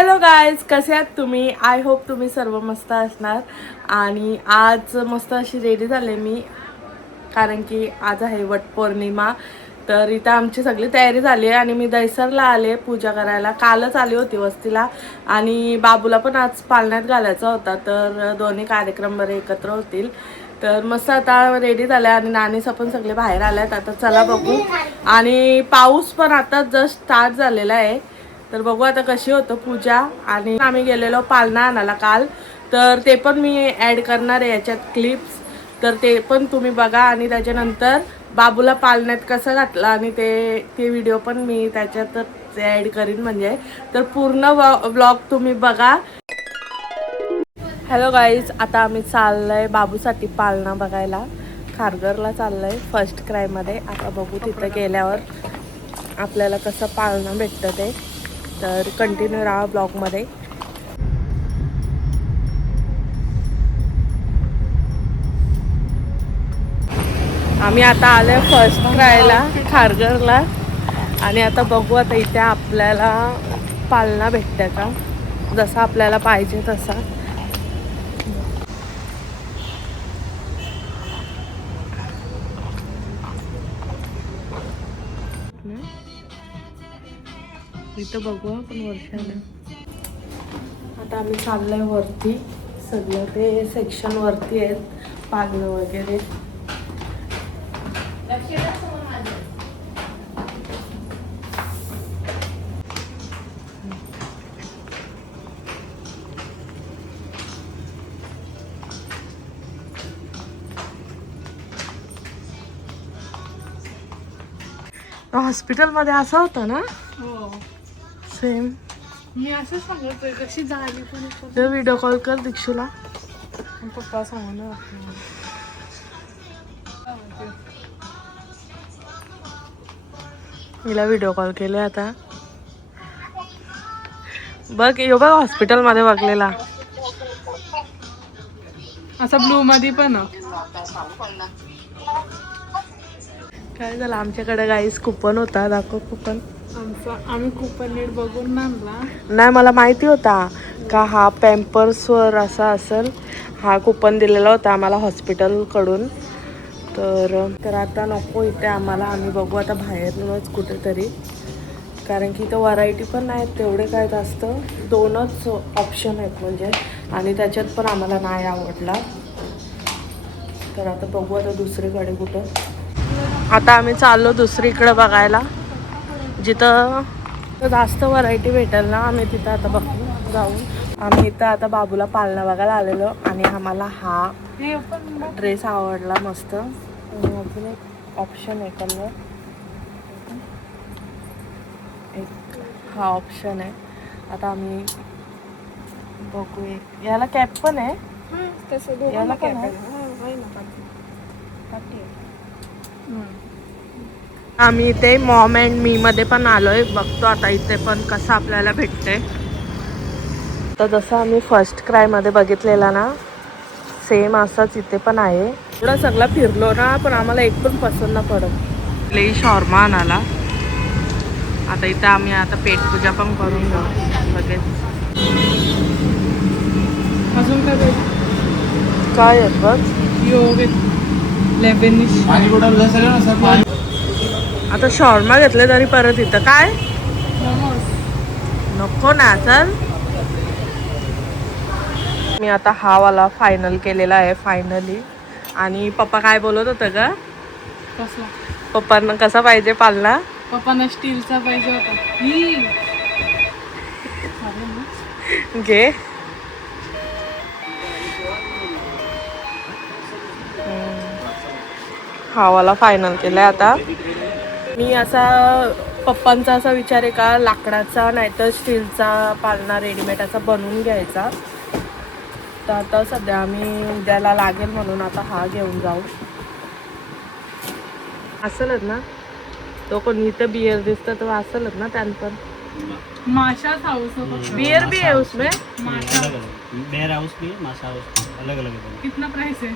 Hello guys, कसे आहात तुम्ही? आय होप तुम्ही सर्व मस्त असणार. आणि आज मस्त अशी रेडी झाले मी, कारण की आज आहे वटपौर्णिमा. तर इथं आमची सगळी तयारी झाली आहे आणि मी दहिसरला आले पूजा करायला. कालच आली होती वस्तीला आणि बाबूला पण आज पाळण्यात घालायचा होता, तर दोन्ही कार्यक्रम बरे एकत्र होतील. तर मस्त आता रेडी झाल्या आणि नानीचा पण सगळे बाहेर आल्यात. आता चला बघू. आणि पाऊस पण आता जस्ट स्टार्ट झालेला आहे, तर बघू आता कशी होतं पूजा. आणि आम्ही गेलेलो पाळणा आणायला काल, तर ते पण मी ॲड करणार आहे याच्यात क्लिप्स, तर ते पण तुम्ही बघा. आणि त्याच्यानंतर बाबूला पाळण्यात कसं घातलं आणि ते व्हिडिओ पण मी त्याच्यातच ॲड करीन म्हणजे. तर पूर्ण व्लॉग तुम्ही बघा. हॅलो गाईज, आता आम्ही चाललोय बाबूसाठी पाळणा बघायला. खारघरला चाललोय फर्स्ट क्रायमध्ये. आता बघू तिथं गेल्यावर आपल्याला कसं पाळणं भेटतं ते. तर कंटिन्यू राहा ब्लॉगमध्ये. आम्ही आता आलोय फर्स्ट क्रायला खारघरला. आणि आता बघू आता इथे आपल्याला पाळणा भेटतं का, जसा आपल्याला पाहिजे तसा. इथं बघू आपण वर्षाला. आता आम्ही चाललोय वरती. सगळं ते सेक्शन वरती आहेत पाळणं वगैरे. हॉस्पिटलमध्ये असं होतं ना? हो, सेम. मी असं सांगतोय कशी झाली पण तर व्हिडिओ कॉल कर दीक्षूला. पप्पा सांगू ना. हिला व्हिडिओ कॉल केले आता. बघ यो बघ हॉस्पिटलमध्ये बघलेला. असं ब्लू मध्ये पण काय झालं, आमच्याकडे गाईस कुपन होता. दाखव कुपन. आम्ही कुपन नीट बघून आणला. नाही, मला माहिती होता का हा पॅम्पर्सवर असा असेल. हा कुपन दिलेला होता आम्हाला हॉस्पिटलकडून. तर आता नको इथे आम्हाला. आम्ही बघू आता बाहेरूनच कुठेतरी, कारण की इथं व्हरायटी पण नाहीत तेवढे काय जास्त. 2च ऑप्शन आहेत म्हणजे. आणि त्याच्यात पण आम्हाला नाही आवडला. तर आता बघू आता दुसरीकडे कुठं. आता आम्ही चाललो दुसरीकडे बघायला, जिथं जास्त व्हरायटी भेटेल ना. आम्ही तिथं आता बघू जाऊन. आम्ही इथं आता बाबूला पाळणा बघायला आलेलो आणि आम्हाला हा ड्रेस आवडला मस्त. आणि अजून एक ऑप्शन आहे कलर, एक हा ऑप्शन आहे. आता आम्ही बघू. याला कॅप पण आहे, याला पण आहे. आम्ही इथे मॉम अँड मी मध्ये पण आलोय. बघतो आता इथे पण कसं आपल्याला भेटते. तर जसं आम्ही फर्स्ट क्राय मध्ये बघितलेला ना, सेम असाच इथे पण आहे. एवढं सगळं फिरलो ना, पण आम्हाला एक पण पसंत ना पडत. लई शॉर्मा आणाला. आता इथं आम्ही आता पेटपूजा पण करून घेऊ लगेच. अजून काय आहे बघ. आता शॉर्मा घेतले तरी परत इथं काय नको ना. चल, मी आता हा वाला फायनल केलेला आहे फायनली. आणि पप्पा काय बोलत होतं का, कसला पप्पांना कसा पाहिजे पाळणा? पप्पांना स्टीलचा पाहिजे होता. घे. हा वाला फायनल केलाय आता मी. असा पप्पांचा असा विचार आहे का लाकडाचा नाही तर स्टीलचा पाळणा रेडीमेड असा बनवून घ्यायचा. तर आता सध्या आम्ही उद्याला लागेल म्हणून आता हा घेऊन जाऊ. असेलच ना तो, कोणी इथं बियर दिसतं तो असेलच ना त्यान पण. माशा हाउस बियर भी है उसमें. माशा बेयर हाउस भी है, माशा हाउस भी, अलग अलग है। कितना प्राइस है?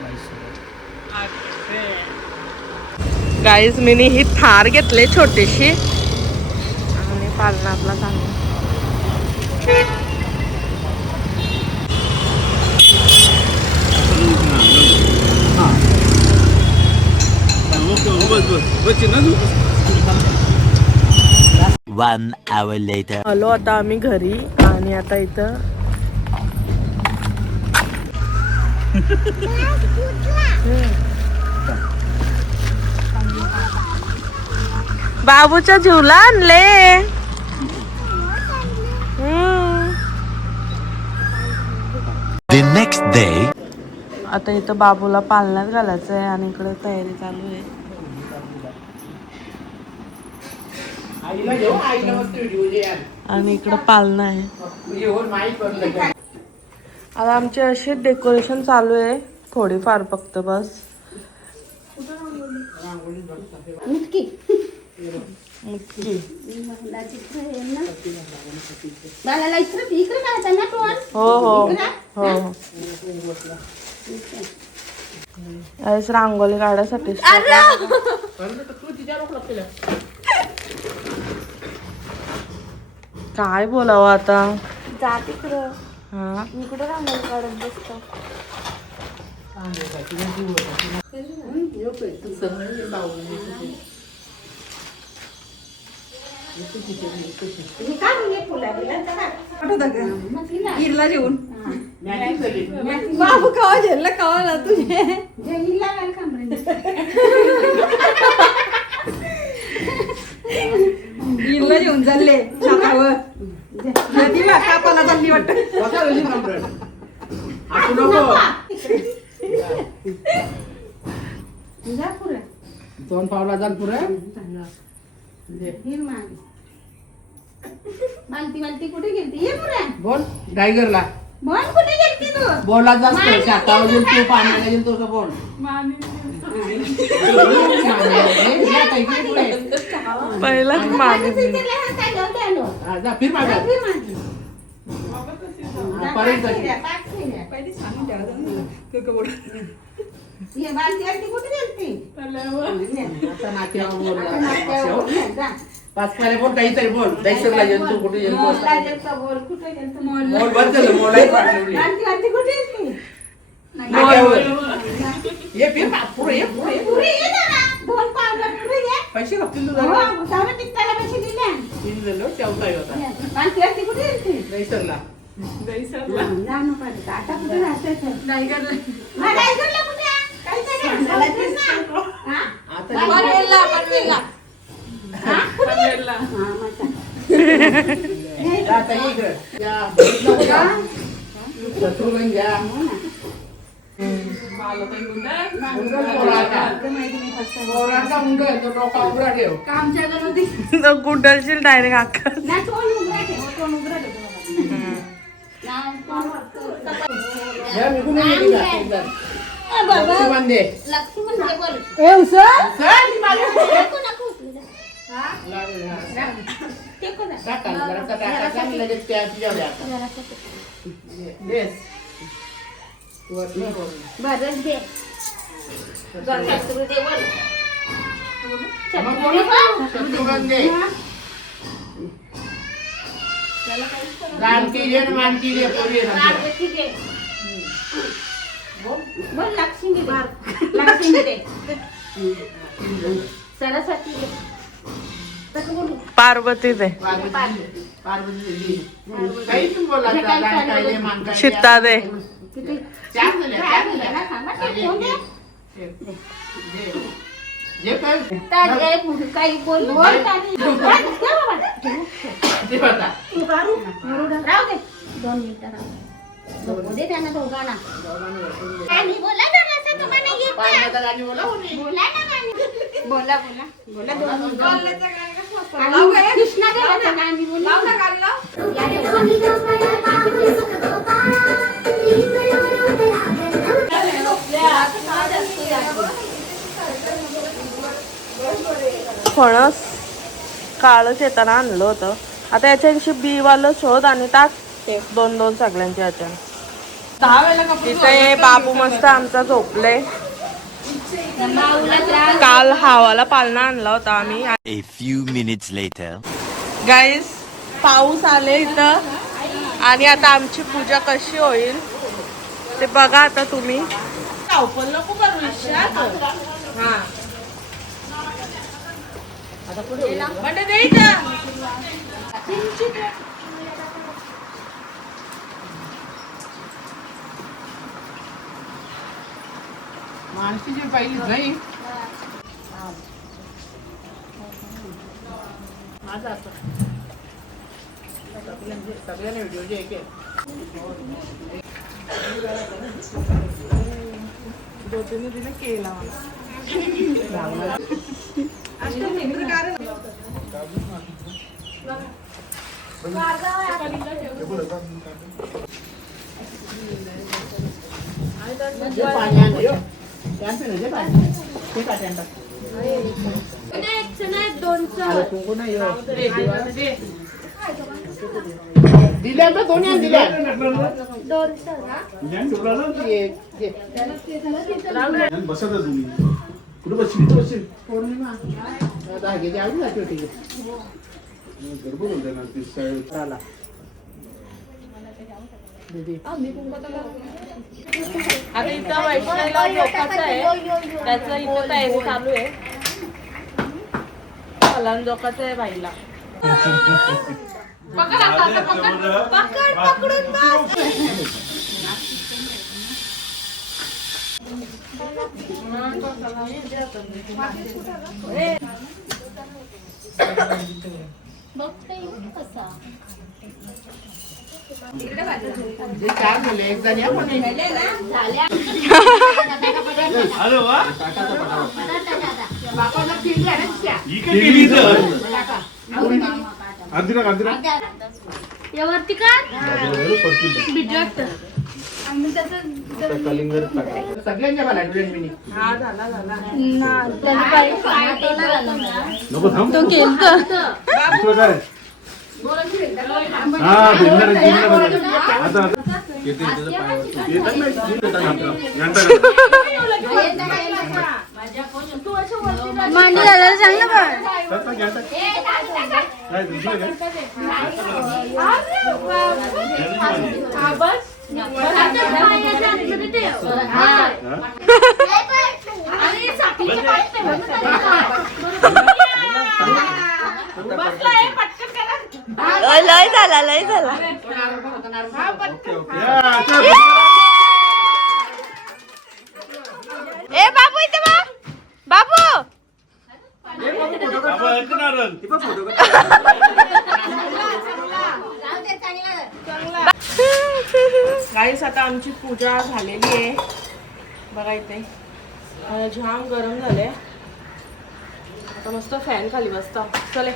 2200। गाईज मी ही थार घेतले छोटीशी आणि पाळणा आपला चांगला. 1 hour later. आलो आता आम्ही घरी आणि आता इथं बाबूच्या जीवला आणले. The next day. आता इथं बाबूला पालण्यात घालायचं आहे आणि इकडे तयारी चालू आहे. आणि इकडं पालना आहे. आता आमचे असे डेकोरेशन चालू आहे थोडीफार फक्त बस. मुटकी हो हो हो. यावेळेस रांगोळी काढायसाठी काय बोलावं आता. जा तिकडं. हा मी कुठं रांगोळी काढत बसतो. बाबू कवा झेलला कवा ना तुझे इल्ला घेऊन चालले शातावर कापाला चालली वाटत. दोन पावला जाल पुरे मालती मालती कुठे गेलती ये पुरा बोल टायगरला बोल कुठे गेलती तू बोला जास्त शातावर गेल तू पाण्याला गेल तो का बोल पहिला मागे जा फिर मागा ये मालती मालती कुठे गेलती आता नाक्यावर बोल पाच खाले बोल काहीतरी बोल दैसरला गेल तू कुठे गेल बोल कुठे गेलती बोल बंद झालं मोलाई पाठवली मालती मालती कुठे गेलती ये फिर पुढे ये पुढे पुढे ये जरा दोन पावलं पुढे ये पैसे लागतील तुझा हो सावं टिकताला पैसे दिले तीन झालं चौथा होता मालती मालती कुठे गेलती दैसरला जाणं पाहिजे आता कुठे राहते नाही करलं कुठे काहीतरी आता इकडे शत्रुघ्न घ्या पोराचा उंडल तो डोका उघडा ठेव गुंडलशील डायरेक्ट आका. ना तोंड उघडा ठेव तोंड उघडा ठेव घ्या निघून गेली का एकदा लक्ष्मण दे लक्ष्मण दे बोल ए उसा नको नको टेको ना टाका जरा टाका चांगलं लगेच त्या तुझ्यावर आता येस बरं दे दे बोल शत्रुघ्न दे जानकी दे मानकी दे पोरी ठीक आहे बोल लक्ष्मी दे लक्ष्मी दे सरस्वती दे तसं बोलू पार्वती दे. पार्वती काही पण बोला काय दे मान काय सीता दे. चार झाले जे काय काही बोल बोल ते बता राहू दे 2 मिनिटं राहू दे त्यांना दोघांना आणि बोला जरासं तुम्हाला येतं पाण्याचा गाणी बोला कोणी बोला ना गाणी बोला बोला बोला 2 मिनिटं कृष्णा देवाचं गाणी बोला लाव ना गाणी फणस काळच येताना आणलं होतं. आता याच्याशी बी वालं शोध आणि टाक 2-2 सगळ्यांच्या ह्याच्या. 10 वेळेला कपडे तिथे बाबू मस्त आमचा झोपले. काल हावाला पालना आणला होता आम्ही. A few minutes later. गाईस पाऊस आले इथं आणि आता आमची पूजा कशी होईल ते बघा आता तुम्ही. धावपल नको करू इच्छा. हा बंडे दे इथं. माणसाची पाहिली नाही सगळ्यांनी व्हिडिओ जे एक दोघींनी तिने केला दिल्या तर दोन्ही दिल्या बसत तुम्ही कुठे बसशील पौर्णिमा धाग्याची आवडी जाते होती गरबा बोलते ना ती साईड आता इथं वैष्णवला जोकाचं आहे त्याचं इथं तयारी चालू आहे. फलान जोकाचं आहे बाईला. पकडून बस. बघते कसा जे चार झाले एक जण या पण अरे वा बापाला तीन झाल्या ही काय केली तर यावरती का सगळ्यांच्या मला ट्रेन नको थांब तो काय हा भिंडर आता मांडी घालायला सांग ना काय दुसरं लय झाला लय झाला. ए बाबू इथे बा. बाबू गाईस आता आमची पूजा झालेली आहे बघा इथे. जाम गरम झाले आता मस्त फॅन खाली बसता. चले